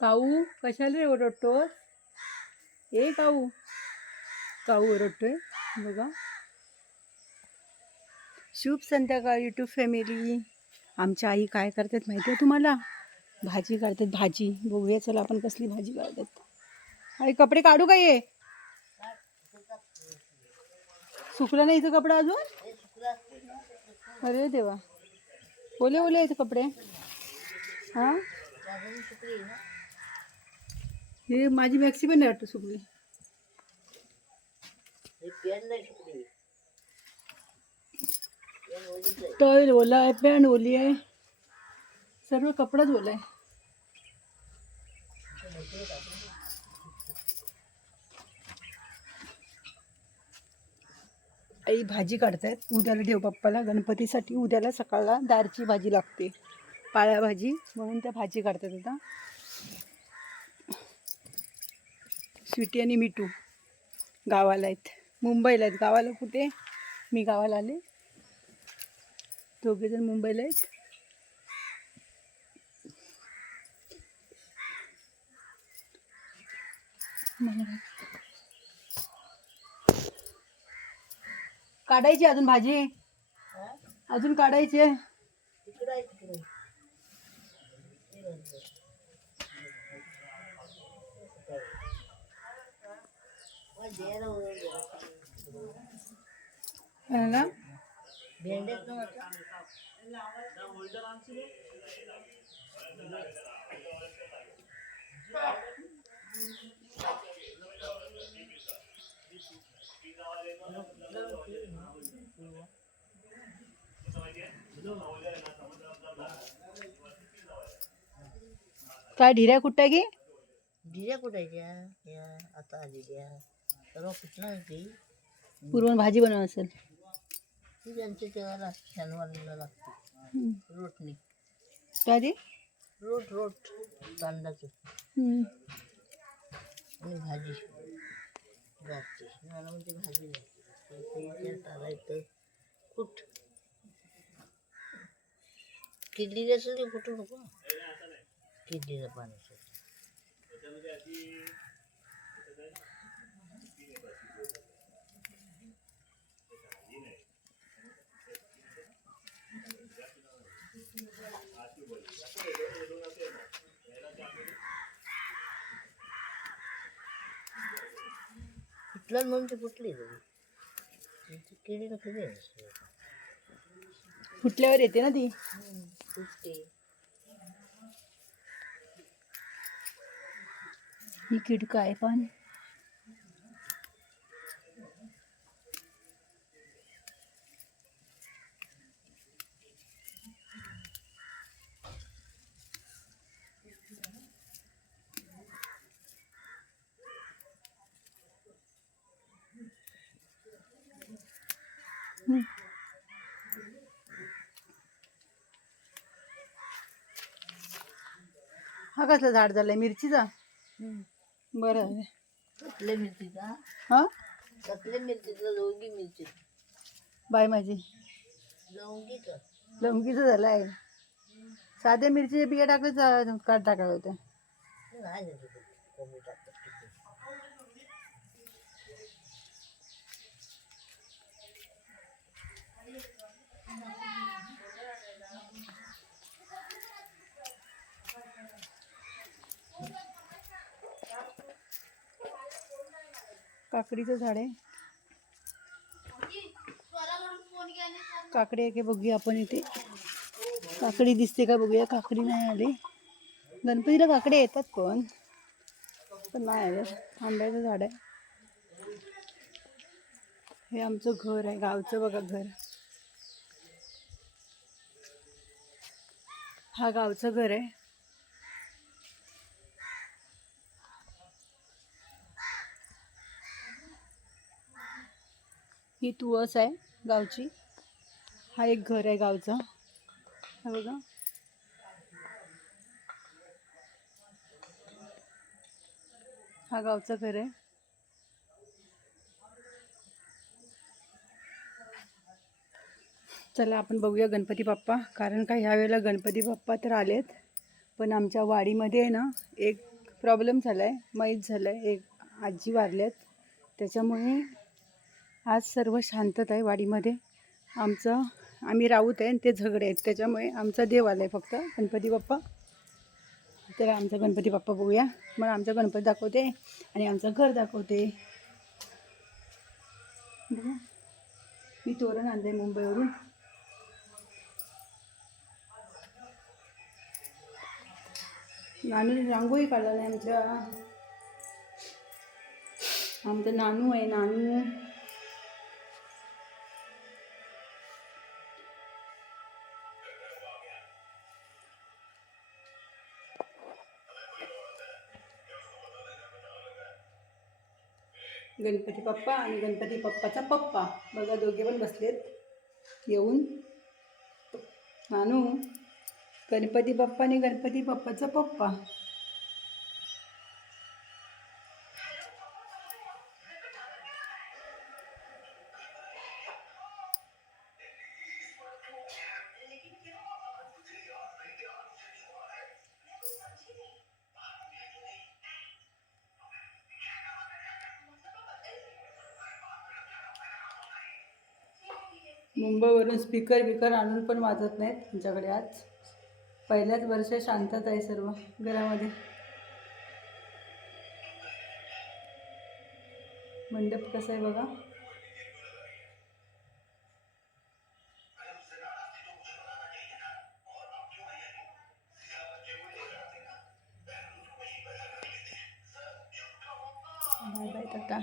काऊ? कशाला रे ओरडतोस? ए काऊ. काऊ ओरडतोय? बघा. शुभ संध्याकाळ यूट्यूब फॅमिली आमच्या आई काय करतात माहिती आहे तुम्हाला? भाजी काढतात. भाजी. बघूया चला आपण कसली भाजी काढतात. आई कपडे काढू का ये? सुकला नाही इथं कपडा अजून? अरे देवा. ओले ओले आहेत कपडे. हां? हे माझी मॅक्सी पण नाही वाटतं सुकली. टॉयल ओला आहे पॅन्ट ओली आहे. सर्व कपडाच ओला आहे आई भाजी काढतायत. उद्याला देव बाप्पाला गणपतीसाठी उद्याला सकाळला दारची भाजी लागते. पाळ्या भाजी म्हणून त्या भाजी काढतात आता. स्वीटी आणि मिटू गावाला आहेत. मुंबईला आहेत. गावाला कुठे? मी गावाला आले. दोघेजण मुंबईला आहेत. काढायची अजून भाजी? अजून काढायची? आहे. है ना काय ढिऱ्या कुठं गी दिल्या कुठायच्या या आता आलेल्या पूर्वण भाजी बनव असेल. ती त्यांच्या तेव्हा शनिवारला लागते. रोटणी रोट रोट कांदाचं. आणि भाजी. मला भाजी टाकायचं कुठ? किडली असेल ते कुठं नको? किडलीचं पाणी फुटलं म्हणून ती फुटली किडी कधी नसते फुटल्यावर येते ना ती फुटते ही कीड काय पण हा कसला झाड झालंय? मिरचीचा? बरं. कसल्या मिरचीचा? हा? कसल्या मिरचीचा? लवंगी मिरची. बाय माझी. लवंगी का लवंगीचं झालं आहे साध्या मिरचीचे बिया टाकले काढ टाकावे होते नाही झाली ते. कमी टाकतात किती. काकडीचं झाड आहे. काकडी आहे की बघूया आपण इथे. काकडी दिसते का बघूया. काकडी नाही आली. गणपतीला काकडे येतात पण. पण नाही आलं. आंब्याचं झाड आहे. हे आमचं घर आहे. गावचं बघा घर. हा गावचं घर आहे. ही तुळस आहे गावची. हा एक घर आहे गावचा. हा बघा. हा गावचं घर आहे. चला आपण बघूया गणपती बाप्पा. कारण का ह्या वेळेला गणपती बाप्पा तर आलेत. पण आमच्या वाडीमध्ये आहे ना एक प्रॉब्लेम झाला आहे माहीत झालं आहे एक आजी वारल्यात. त्याच्यामुळे आज सर्व शांतता आहे वाडीमध्ये. आमचं आम्ही राऊत आहे आणि ते झगडे आहेत. त्याच्यामुळे आमचा देव आला आहे फक्त गणपती बाप्पा. तर आमचा गणपती बाप्पा बघूया. मग आमचा गणपती दाखवते आणि आमचं घर दाखवते. बघा. मी तोरण आणलं आहे मुंबईवरून. नानू रांगोळी काढला आहे आमच्या. आमचं नानू आहे नानू. गणपती पप्पा आणि गणपती पप्पाचा पप्पा. बघा दोघे पण बसलेत. येऊन. नानू गणपती बाप्पा आणि गणपती पप्पाचा पप्पा. मुंबईवरून स्पीकर बिकर आणून पण वाजत नाहीत तुमच्याकडे आज. पहिल्याच वर्ष शांतता आहे सर्व घरामध्ये. मंडप कसं आहे बघा. Bye bye tata.